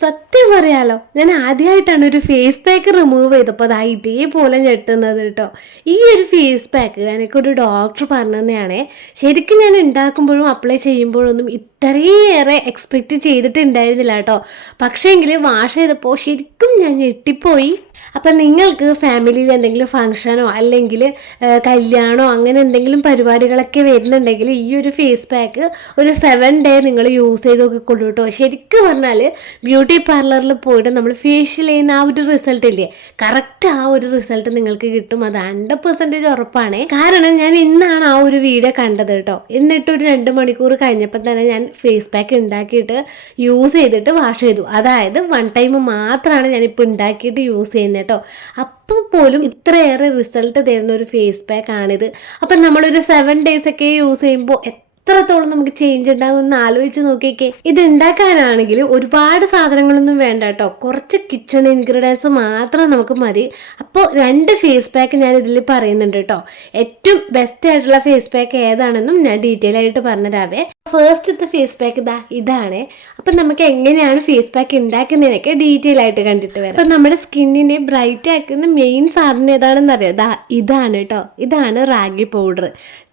സത്യം പറയാലോ ഞാൻ ആദ്യമായിട്ടാണ് ഒരു ഫേസ് പാക്ക് റിമൂവ് ചെയ്തപ്പോൾ അതാ ഇതേപോലെ ഞെട്ടുന്നത് കേട്ടോ ഈ ഒരു ഫേസ് പാക്ക് എനിക്കൊരു ഡോക്ടർ പറഞ്ഞതന്നെയാണേ ശരിക്കും ഞാൻ ഉണ്ടാക്കുമ്പോഴും അപ്ലൈ ചെയ്യുമ്പോഴൊന്നും ഇത്രയേറെ എക്സ്പെക്റ്റ് ചെയ്തിട്ടുണ്ടായിരുന്നില്ല കേട്ടോ പക്ഷേങ്കിൽ വാഷ് ചെയ്തപ്പോൾ ശരിക്കും ഞാൻ ഞെട്ടിപ്പോയി. അപ്പം നിങ്ങൾക്ക് ഫാമിലിയിൽ എന്തെങ്കിലും ഫങ്ഷനോ അല്ലെങ്കിൽ കല്യാണമോ അങ്ങനെ എന്തെങ്കിലും പരിപാടികളൊക്കെ വരുന്നുണ്ടെങ്കിൽ ഈ ഒരു ഫേസ് പാക്ക് ഒരു സെവൻ ഡേ നിങ്ങൾ യൂസ് ചെയ്ത് നോക്കിക്കൊള്ളൂ കേട്ടോ ശരിക്കും പറഞ്ഞാൽ ബ്യൂട്ടി പാർലറിൽ പോയിട്ട് നമ്മൾ ഫേഷ്യൽ ചെയ്യുന്ന ആ ഒരു റിസൾട്ട് ഇല്ലേ? കറക്റ്റ് ആ ഒരു റിസൾട്ട് നിങ്ങൾക്ക് കിട്ടും. അത് ഹൺഡ്രഡ് പെർസെന്റേജ് ഉറപ്പാണ്. കാരണം ഞാൻ ഇന്നാണ് ആ ഒരു വീഡിയോ കണ്ടത് കേട്ടോ എന്നിട്ട് ഒരു രണ്ട് മണിക്കൂർ കഴിഞ്ഞപ്പോൾ തന്നെ ഞാൻ ഫേസ് പാക്ക് ഉണ്ടാക്കിയിട്ട് യൂസ് ചെയ്തിട്ട് വാഷ് ചെയ്തു. അതായത് വൺ ടൈം മാത്രമാണ് ഞാനിപ്പോൾ ഉണ്ടാക്കിയിട്ട് യൂസ് ചെയ്യുന്നത് കേട്ടോ അപ്പോൾ പോലും ഇത്രയേറെ റിസൾട്ട് തരുന്ന ഒരു ഫേസ് പാക്ക് ആണിത്. അപ്പം നമ്മളൊരു സെവൻ ഡേയ്സ് ഒക്കെ യൂസ് ചെയ്യുമ്പോൾ എത്രത്തോളം നമുക്ക് ചേഞ്ച് ഉണ്ടാകും എന്ന് ആലോചിച്ച് നോക്കിയൊക്കെ. ഇത് ഉണ്ടാക്കാനാണെങ്കിൽ ഒരുപാട് സാധനങ്ങളൊന്നും വേണ്ട കേട്ടോ കുറച്ച് കിച്ചൺ ഇൻഗ്രീഡിയൻസ് മാത്രം നമുക്ക് മതി. അപ്പോൾ രണ്ട് ഫേസ് പാക്ക് ഞാൻ ഇതിൽ പറയുന്നുണ്ട് കേട്ടോ ഏറ്റവും ബെസ്റ്റ് ആയിട്ടുള്ള ഫേസ് പാക്ക് ഏതാണെന്നും ഞാൻ ഡീറ്റെയിൽ ആയിട്ട് പറഞ്ഞുതരാവേ. ഫസ്റ്റത്തെ ഫേസ് പാക്ക് ഇതാ ഇതാണ്. അപ്പം നമുക്ക് എങ്ങനെയാണ് ഫേസ് പാക്ക് ഉണ്ടാക്കുന്നതിനൊക്കെ ഡീറ്റെയിൽ ആയിട്ട് കണ്ടിട്ട് വരാം. അപ്പം നമ്മുടെ സ്കിന്നിനെ ബ്രൈറ്റ് ആക്കുന്ന മെയിൻ സാധനം ഏതാണെന്ന് അറിയാം? ഇതാ ഇതാണ് കേട്ടോ ഇതാണ് റാഗി പൗഡർ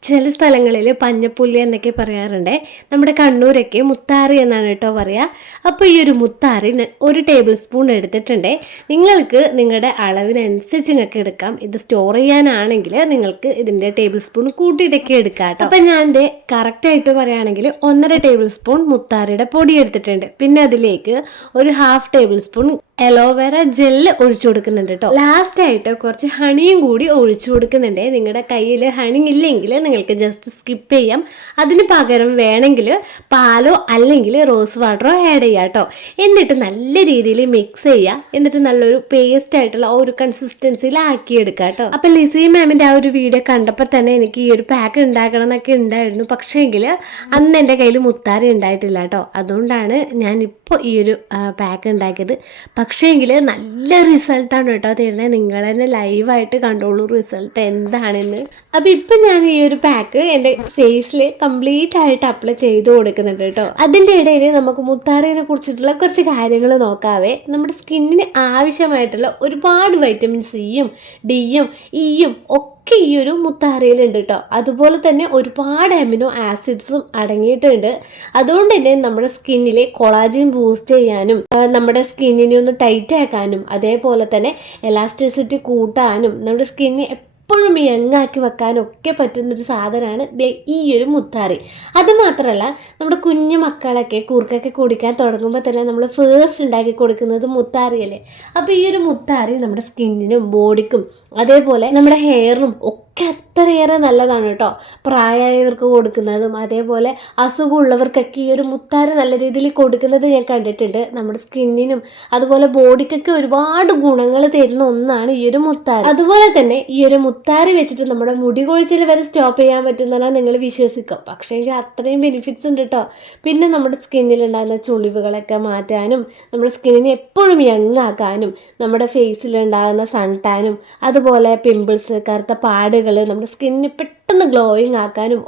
ചില സ്ഥലങ്ങളിൽ പഞ്ഞപ്പുല്ലി എന്നൊക്കെ പറയാറുണ്ട്. നമ്മുടെ കണ്ണൂരൊക്കെ മുത്താറി എന്നാണ് കേട്ടോ പറയുക അപ്പോൾ ഈ ഒരു മുത്താറി ഒരു ടേബിൾ സ്പൂൺ എടുത്തിട്ടുണ്ട്. നിങ്ങൾക്ക് നിങ്ങളുടെ അളവിനനുസരിച്ച് നിങ്ങൾക്ക് എടുക്കാം. ഇത് സ്റ്റോർ ചെയ്യാനാണെങ്കിൽ നിങ്ങൾക്ക് ഇതിന്റെ ടേബിൾ സ്പൂൺ കൂട്ടിയിട്ടൊക്കെ എടുക്കാം കേട്ടോ അപ്പം ഞാൻ കറക്റ്റായിട്ട് പറയുകയാണെങ്കിൽ ഒന്നര ടേബിൾ സ്പൂൺ മുത്താറിയുടെ പൊടി എടുത്തിട്ടുണ്ട്. പിന്നെ അതിലേക്ക് ഒരു half tablespoon aloe vera gel ഒഴിച്ചു കൊടുക്കുന്നുണ്ട് കേട്ടോ. ലാസ്റ്റ് ആയിട്ട് കുറച്ച് ഹണിയും കൂടി ഒഴിച്ചു കൊടുക്കുന്നുണ്ട്. നിങ്ങളുടെ കയ്യിൽ ഹണി ഇല്ലെങ്കിൽ നിങ്ങൾക്ക് ജസ്റ്റ് സ്കിപ്പ് ചെയ്യാം. അതിന് പകരം വേണമെങ്കിൽ പാലോ അല്ലെങ്കിൽ റോസ് വാട്ടറോ ആഡ് ചെയ്യാം കേട്ടോ. എന്നിട്ട് നല്ല രീതിയിൽ മിക്സ് ചെയ്യുക. എന്നിട്ട് നല്ലൊരു പേസ്റ്റ് ആയിട്ടുള്ള ഒരു കൺസിസ്റ്റൻസിയിൽ ആക്കിയെടുക്കുക കേട്ടോ. അപ്പം ലിസി മാമിന്റെ ആ ഒരു വീഡിയോ കണ്ടപ്പോൾ തന്നെ എനിക്ക് ഈ ഒരു പാക്ക് ഉണ്ടാക്കണം എന്നൊക്കെ ഉണ്ടായിരുന്നു. പക്ഷേങ്കിൽ അന്ന് എന്റെ കയ്യിൽ മുത്താരി ഉണ്ടായിട്ടില്ല കേട്ടോ. അതുകൊണ്ടാണ് ഞാനിപ്പോൾ ഈ ഒരു പാക്ക് ഉണ്ടാക്കിയത്. പക്ഷേങ്കിൽ നല്ല റിസൾട്ടാണ് കേട്ടോ തരുന്നത് നിങ്ങൾ തന്നെ ലൈവായിട്ട് കണ്ടോളൂ റിസൾട്ട് എന്താണെന്ന്. അപ്പം ഇപ്പം ഞാൻ ഈ ഒരു പാക്ക് എന്റെ ഫേസിൽ കംപ്ലീറ്റ് ആയിട്ട് അപ്ലൈ ചെയ്ത് കൊടുക്കുന്നുണ്ട് കേട്ടോ. അതിന്റെ ഇടയിൽ നമുക്ക് മുത്താറിനെ കുറിച്ചിട്ടുള്ള കുറച്ച് കാര്യങ്ങൾ നോക്കാവേ. നമ്മുടെ സ്കിന്നിന് ആവശ്യമായിട്ടുള്ള ഒരുപാട് വൈറ്റമിൻ സിയും ഡിയും ഇയും ഒക്കെ ഒക്കെ ഈ ഒരു മുത്താറയിലുണ്ട് കേട്ടോ അതുപോലെ തന്നെ ഒരുപാട് അമിനോ ആസിഡ്സും അടങ്ങിയിട്ടുണ്ട്. അതുകൊണ്ട് തന്നെ നമ്മുടെ സ്കിന്നിലെ കൊളാജിൻ ബൂസ്റ്റ് ചെയ്യാനും നമ്മുടെ സ്കിന്നിനെ ഒന്ന് ടൈറ്റ് ആക്കാനും അതേപോലെ തന്നെ എലാസ്റ്റിസിറ്റി കൂട്ടാനും നമ്മുടെ സ്കിന്നിനെ എപ്പോഴും യങ്ങാക്കി വെക്കാനൊക്കെ പറ്റുന്നൊരു സാധനമാണ് ഈ ഒരു മുത്താറി. അത് മാത്രമല്ല നമ്മുടെ കുഞ്ഞു മക്കളൊക്കെ കുറുക്കൊക്കെ കുടിക്കാൻ തുടങ്ങുമ്പോൾ തന്നെ നമ്മൾ ഫേസ്റ്റ് ഉണ്ടാക്കി കൊടുക്കുന്നത് മുത്താറിയല്ലേ? അപ്പോൾ ഈ ഒരു മുത്താറി നമ്മുടെ സ്കിന്നിനും ബോഡിക്കും അതേപോലെ നമ്മുടെ ഹെയറിനും ഒക്കെ അത്രയേറെ നല്ലതാണ് കേട്ടോ. പ്രായമായവർക്ക് കൊടുക്കുന്നതും അതേപോലെ അസുഖമുള്ളവർക്കൊക്കെ ഈ ഒരു മുത്താര നല്ല രീതിയിൽ കൊടുക്കുന്നത് ഞാൻ കണ്ടിട്ടുണ്ട്. നമ്മുടെ സ്കിന്നിനും അതുപോലെ ബോഡിക്കൊക്കെ ഒരുപാട് ഗുണങ്ങൾ തരുന്ന ഒന്നാണ് ഈ ഒരു മുത്താര. അതുപോലെ തന്നെ ഈ ഒരു മുത്താര വെച്ചിട്ട് നമ്മുടെ മുടി കൊഴിച്ചിൽ വരെ സ്റ്റോപ്പ് ചെയ്യാൻ പറ്റുന്നതാണ് നിങ്ങൾ വിശ്വസിക്കും പക്ഷേ അത്രയും ബെനിഫിറ്റ്സ് ഉണ്ട് കേട്ടോ. പിന്നെ നമ്മുടെ സ്കിന്നിൽ ഉണ്ടാകുന്ന ചുളിവുകളൊക്കെ മാറ്റാനും നമ്മുടെ സ്കിന്നിനെ എപ്പോഴും യങ് ആക്കാനും നമ്മുടെ ഫേസിൽ ഉണ്ടാകുന്ന സൺ ടാനും അതുപോലെ പിമ്പിൾസ് കറുത്ത പാടുകൾ നമ്മുടെ സ്കിന്നിനെ പെട്ടെന്ന് ഗ്ലോയിങ് ആക്കാനും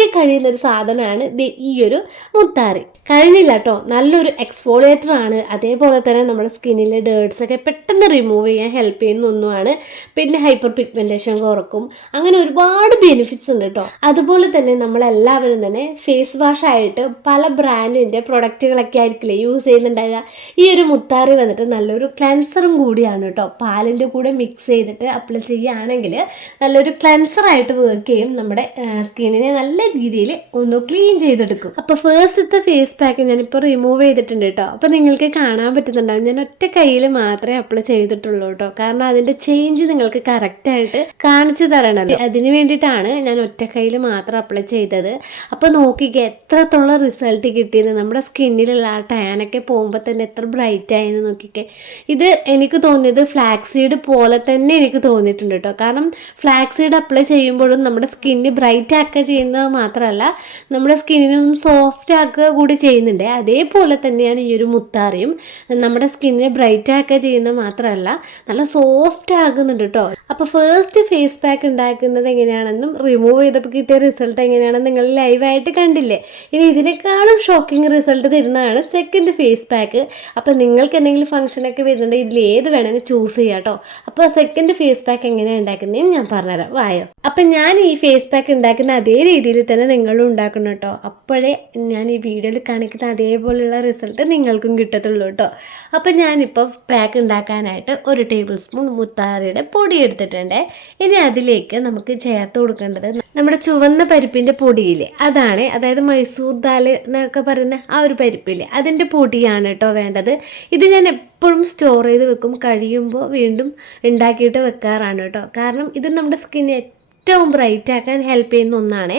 ഒക്കെ കഴിയുന്ന ഒരു സാധനമാണ് ഈ ഒരു മുത്താറി. കഴിഞ്ഞില്ല കേട്ടോ നല്ലൊരു എക്സ്ഫോളിയേറ്റർ ആണ്. അതേപോലെ തന്നെ നമ്മുടെ സ്കിന്നിലെ ഡേർട്സ് ഒക്കെ പെട്ടെന്ന് റിമൂവ് ചെയ്യാൻ ഹെൽപ്പ് ചെയ്യുന്ന ഒന്നുമാണ്. പിന്നെ ഹൈപ്പർ പിഗ്മെന്റേഷൻ കുറക്കും അങ്ങനെ ഒരുപാട് ബെനിഫിറ്റ്സ് ഉണ്ട് കേട്ടോ അതുപോലെ തന്നെ നമ്മളെല്ലാവരും തന്നെ ഫേസ് വാഷ് ആയിട്ട് പല ബ്രാൻഡിന്റെ പ്രൊഡക്റ്റുകളൊക്കെ ആയിരിക്കില്ലേ യൂസ് ചെയ്യുന്നുണ്ടാകുക ഈ ഒരു മുത്താറി വന്നിട്ട് നല്ലൊരു ക്ലെൻസറും കൂടിയാണ് കേട്ടോ പാലിന്റെ കൂടെ മിക്സ് ചെയ്തിട്ട് അപ്ലൈ ചെയ്യുകയാണെങ്കിൽ നല്ലൊരു ക്ലെൻസറായിട്ട് വർക്ക് ചെയ്യും. നമ്മുടെ സ്കിന്നിനെ നല്ല രീതിയിൽ ഒന്ന് ക്ലീൻ ചെയ്തെടുക്കും. അപ്പോൾ ഫേസ്റ്റത്തെ ഫേസ് പാക്ക് ഞാനിപ്പോൾ റിമൂവ് ചെയ്തിട്ടുണ്ട് കേട്ടോ അപ്പോൾ നിങ്ങൾക്ക് കാണാൻ പറ്റുന്നുണ്ടാവും. ഞാൻ ഒറ്റ കയ്യിൽ മാത്രമേ അപ്ലൈ ചെയ്തിട്ടുള്ളൂ കേട്ടോ കാരണം അതിന്റെ ചേഞ്ച് നിങ്ങൾക്ക് കറക്റ്റായിട്ട് കാണിച്ചു തരണമല്ലോ അതിന് വേണ്ടിയിട്ടാണ് ഞാൻ ഒറ്റ കയ്യിൽ മാത്രം അപ്ലൈ ചെയ്തത്. അപ്പോൾ നോക്കിക്കേ എത്രത്തോളം റിസൾട്ട് കിട്ടിയത് നമ്മുടെ സ്കിന്നിലുള്ള ആ ടാനൊക്കെ പോകുമ്പോൾ തന്നെ എത്ര ബ്രൈറ്റ് ആയെന്ന് നോക്കിക്കേ. ഇത് എനിക്ക് തോന്നിയത് ഫ്ലാക്സീഡ് പോലെ തന്നെ എനിക്ക് തോന്നിയിട്ടുണ്ട് കേട്ടോ കാരണം ഫ്ലാക്സീഡ് അപ്ലൈ ചെയ്യുമ്പോഴും നമ്മുടെ സ്കിന്ന് ബ്രൈറ്റ് ആക്കുക ചെയ്യുന്നത് മാത്രമല്ല നമ്മുടെ സ്കിന്നിനെ ഒന്ന് സോഫ്റ്റ് ആക്കുക കൂടി ചെയ്യുന്നുണ്ട്. അതേപോലെ തന്നെയാണ് ഈ ഒരു മുത്താറിയും. നമ്മുടെ സ്കിന്നിനെ ബ്രൈറ്റ് ആക്കുക ചെയ്യുന്നത് മാത്രമല്ല നല്ല സോഫ്റ്റ് ആകുന്നുണ്ട് കേട്ടോ അപ്പോൾ ഫസ്റ്റ് ഫേസ് പാക്ക് ഉണ്ടാക്കുന്നത് എങ്ങനെയാണെന്നും റിമൂവ് ചെയ്തപ്പോൾ കിട്ടിയ റിസൾട്ട് എങ്ങനെയാണെന്ന് നിങ്ങൾ ലൈവായിട്ട് കണ്ടില്ലേ? ഇനി ഇതിനേക്കാളും ഷോക്കിംഗ് റിസൾട്ട് തരുന്നതാണ് സെക്കൻഡ് ഫേസ് പാക്ക് അപ്പോൾ നിങ്ങൾക്ക് എന്തെങ്കിലും ഫംഗ്ഷനൊക്കെ വരുന്നുണ്ടെങ്കിൽ ഇതിൽ ഏത് വേണമെങ്കിൽ ചൂസ് ചെയ്യാം കേട്ടോ അപ്പോൾ സെക്കൻഡ് ഫേസ് പാക്ക് എങ്ങനെയാണ് ഉണ്ടാക്കുന്നതെന്ന് ഞാൻ പറഞ്ഞുതരാം. വായോ. അപ്പം ഞാൻ ഈ ഫേസ് പാക്ക് ഉണ്ടാക്കുന്ന അതേ രീതിയിൽ തന്നെ നിങ്ങളും ഉണ്ടാക്കണം കേട്ടോ അപ്പോഴേ ഞാൻ ഈ വീഡിയോയിൽ കാണിക്കുന്ന അതേപോലെയുള്ള റിസൾട്ട് നിങ്ങൾക്കും കിട്ടത്തുള്ളൂ കേട്ടോ അപ്പം ഞാനിപ്പോൾ പാക്ക് ഉണ്ടാക്കാനായിട്ട് ഒരു ടേബിൾ സ്പൂൺ മുത്താറിയുടെ പൊടി എടുത്തിട്ടുണ്ട്. ഇനി അതിലേക്ക് നമുക്ക് ചേർത്ത് കൊടുക്കേണ്ടത് നമ്മുടെ ചുവന്ന പരിപ്പിന്റെ പൊടിയില്ലേ? അതാണ്. അതായത് മൈസൂർ ദാൽ എന്നൊക്കെ പറയുന്ന ആ ഒരു പരിപ്പില്ലേ? അതിന്റെ പൊടിയാണ് കേട്ടോ വേണ്ടത്. ഇത് ഞാൻ എപ്പോഴും സ്റ്റോർ ചെയ്ത് വെക്കും. കഴിയുമ്പോൾ വീണ്ടും ഉണ്ടാക്കിയിട്ട് വെക്കാറാണ് കേട്ടോ കാരണം ഇത് നമ്മുടെ സ്കിന്നെ ഏറ്റവും ബ്രൈറ്റ് ആക്കാൻ ഹെൽപ്പ് ചെയ്യുന്ന ഒന്നാണ്.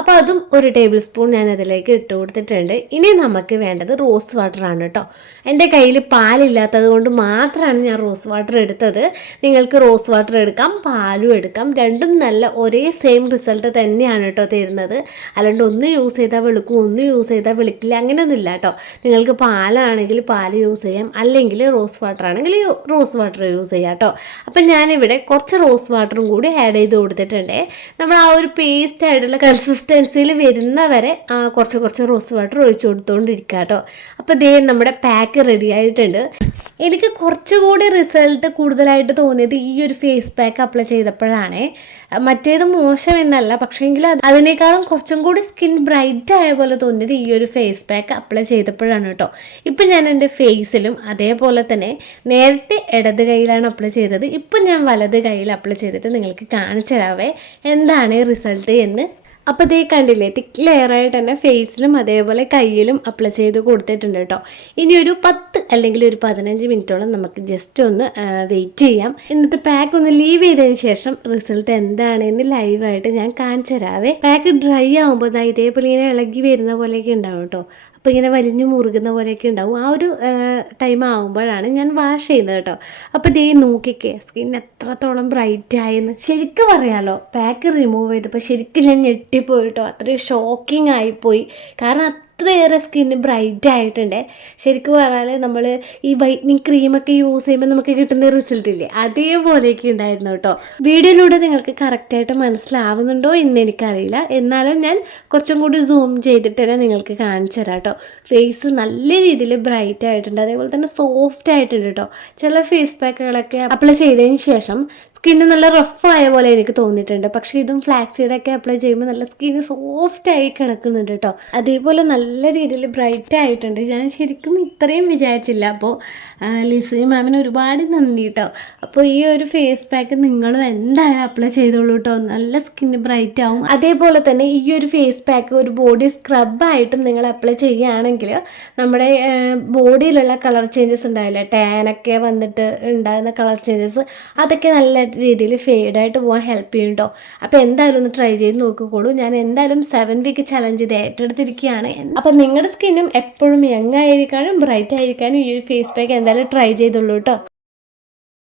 അപ്പോൾ അതും ഒരു ടേബിൾ സ്പൂൺ ഞാൻ അതിലേക്ക് ഇട്ട് കൊടുത്തിട്ടുണ്ട്. ഇനി നമുക്ക് വേണ്ടത് റോസ് വാട്ടർ ആണ് കേട്ടോ. എന്റെ കയ്യിൽ പാലില്ലാത്തത് കൊണ്ട് മാത്രമാണ് ഞാൻ റോസ് വാട്ടർ എടുത്തത്. നിങ്ങൾക്ക് റോസ് വാട്ടർ എടുക്കാം പാലും എടുക്കാം. രണ്ടും നല്ല ഒരേ സെയിം റിസൾട്ട് തന്നെയാണ് കേട്ടോ തരുന്നത്. അല്ലാണ്ട് ഒന്ന് യൂസ് ചെയ്താൽ വെളുക്കും ഒന്ന് യൂസ് ചെയ്താൽ വെളുക്കില്ല അങ്ങനെയൊന്നുമില്ല കേട്ടോ. നിങ്ങൾക്ക് പാലാണെങ്കിൽ പാൽ യൂസ് ചെയ്യാം. അല്ലെങ്കിൽ റോസ് വാട്ടർ ആണെങ്കിൽ റോസ് വാട്ടർ യൂസ് ചെയ്യാം കേട്ടോ. അപ്പം ഞാനിവിടെ കുറച്ച് റോസ് വാട്ടറും കൂടി ആഡ് ചെയ്ത് കൊടുത്തിട്ടുണ്ട്. നമ്മൾ ആ ഒരു പേസ്റ്റ് ആയിട്ടുള്ള കൺസിസ്റ്റൻസിയിൽ വരുന്നവരെ കുറച്ച് കുറച്ച് റോസ് വാട്ടർ ഒഴിച്ചു കൊടുത്തുകൊണ്ടിരിക്കുക കേട്ടോ അപ്പോൾ ദേ നമ്മുടെ പാക്ക് റെഡി ആയിട്ടുണ്ട്. എനിക്ക് കുറച്ചുകൂടി റിസൾട്ട് കൂടുതലായിട്ട് തോന്നിയത് ഈ ഒരു ഫേസ് പാക്ക് അപ്ലൈ ചെയ്തപ്പോഴാണേ. മറ്റേത് മോശം എന്നല്ല പക്ഷേങ്കിൽ അത് അതിനേക്കാളും കുറച്ചും കൂടി സ്കിൻ ബ്രൈറ്റ് ആയ പോലെ തോന്നിയത് ഈ ഒരു ഫേസ് പാക്ക് അപ്ലൈ ചെയ്തപ്പോഴാണ് കേട്ടോ ഇപ്പം ഞാൻ എന്റെ ഫേസിലും അതേപോലെ തന്നെ നേരത്തെ ഇടത് കൈയിലാണ് അപ്ലൈ ചെയ്തത്. ഇപ്പം ഞാൻ വലത് കൈയിൽ അപ്ലൈ ചെയ്തിട്ട് നിങ്ങൾക്ക് കാണിച്ചു തരാവേ. എന്താണ് റിസൾട്ട് എന്ന്. അപ്പോൾ ഇതേ കണ്ടില്ലേ തിക്ക് ലെയറായിട്ട് തന്നെ ഫേസിലും അതേപോലെ കയ്യിലും അപ്ലൈ ചെയ്ത് കൊടുത്തിട്ടുണ്ട് കേട്ടോ. ഇനി ഒരു പത്ത് അല്ലെങ്കിൽ ഒരു പതിനഞ്ച് മിനിറ്റോളം നമുക്ക് ജസ്റ്റ് ഒന്ന് വെയിറ്റ് ചെയ്യാം. എന്നിട്ട് പാക്ക് ഒന്ന് ലീവ് ചെയ്തതിന് ശേഷം റിസൾട്ട് എന്താണെന്ന് ലൈവായിട്ട് ഞാൻ കാണിച്ചു തരാവേ. പാക്ക് ഡ്രൈ ആകുമ്പോൾ ഇതേപോലെ ഇങ്ങനെ ഇളകി വരുന്ന പോലെയൊക്കെ ഉണ്ടാവും കേട്ടോ. അപ്പോൾ ഇങ്ങനെ വലിഞ്ഞു മുറുകുന്ന പോലെയൊക്കെ ഉണ്ടാവും. ആ ഒരു ടൈം ആകുമ്പോഴാണ് ഞാൻ വാഷ് ചെയ്യുന്നത് കേട്ടോ. അപ്പോൾ ദേ നോക്കിക്കേ സ്കിൻ എത്രത്തോളം ബ്രൈറ്റ് ആയെന്ന്. ശരിക്കും പറയാമല്ലോ പാക്ക് റിമൂവ് ചെയ്തപ്പോൾ ശരിക്കും ഞാൻ ഞെട്ടിപ്പോയിട്ടോ അത്രയും ഷോക്കിംഗ് ആയിപ്പോയി. കാരണം അത്രയേറെ സ്കിന്ന് ബ്രൈറ്റ് ആയിട്ടുണ്ട്. ശരിക്കും പറഞ്ഞാൽ നമ്മൾ ഈ വൈറ്റനിങ് ക്രീമൊക്കെ യൂസ് ചെയ്യുമ്പോൾ നമുക്ക് കിട്ടുന്ന റിസൾട്ട് ഇല്ലേ? അതേപോലെയൊക്കെ ഉണ്ടായിരുന്നു കേട്ടോ. വീഡിയോയിലൂടെ നിങ്ങൾക്ക് കറക്റ്റായിട്ട് മനസ്സിലാവുന്നുണ്ടോ എന്ന് എനിക്കറിയില്ല. എന്നാലും ഞാൻ കുറച്ചും കൂടി സൂം ചെയ്തിട്ട് തന്നെ നിങ്ങൾക്ക് കാണിച്ചു തരാം കേട്ടോ. ഫേസ് നല്ല രീതിയിൽ ബ്രൈറ്റ് ആയിട്ടുണ്ട്. അതേപോലെ തന്നെ സോഫ്റ്റ് ആയിട്ടുണ്ട് കേട്ടോ. ചില ഫേസ് പാക്കുകളൊക്കെ അപ്ലൈ ചെയ്തതിന് ശേഷം സ്കിന്ന് നല്ല റഫ് ആയ പോലെ എനിക്ക് തോന്നിയിട്ടുണ്ട്. പക്ഷേ ഇതും ഫ്ലാക്സീഡൊക്കെ അപ്ലൈ ചെയ്യുമ്പോൾ നല്ല സ്കിന്ന് സോഫ്റ്റ് ആയി കിടക്കുന്നുണ്ട് കേട്ടോ അതേപോലെ നല്ല രീതിയിൽ ബ്രൈറ്റ് ആയിട്ടുണ്ട്. ഞാൻ ശരിക്കും ഇത്രയും വിചാരിച്ചില്ല. അപ്പോൾ ലിസി മാമിന് ഒരുപാട് നന്ദി കേട്ടോ അപ്പോൾ ഈ ഒരു ഫേസ് പാക്ക് നിങ്ങളും എന്തായാലും അപ്ലൈ ചെയ്തോളൂ കേട്ടോ നല്ല സ്കിന്ന് ബ്രൈറ്റ് ആവും. അതേപോലെ തന്നെ ഈ ഒരു ഫേസ് പാക്ക് ഒരു ബോഡി സ്ക്രബ് സ്ക്രബായിട്ടും നിങ്ങൾ അപ്ലൈ ചെയ്യുകയാണെങ്കിൽ നമ്മുടെ ബോഡിയിലുള്ള കളർ ചേഞ്ചസ് ഉണ്ടാവില്ല? ടാനൊക്കെ വന്നിട്ട് ഉണ്ടാകുന്ന കളർ ചേഞ്ചസ് അതൊക്കെ നല്ല രീതിയിൽ ഫെയ്ഡായിട്ട് പോകാൻ ഹെൽപ്പ് ചെയ്യും കേട്ടോ അപ്പോൾ എന്തായാലും ഒന്ന് ട്രൈ ചെയ്ത് നോക്കിക്കോളൂ. ഞാൻ എന്തായാലും സെവൻ വീക്ക് ചലഞ്ച് ഇത് ഏറ്റെടുത്തിരിക്കുകയാണ്. അപ്പോൾ നിങ്ങളുടെ സ്കിന്നും എപ്പോഴും യങ് ആയിരിക്കാനും ബ്രൈറ്റ് ആയിരിക്കാനും ഈ ഒരു ഫേസ് പാക്ക് എന്തായാലും ട്രൈ ചെയ്തുള്ളൂ കേട്ടോ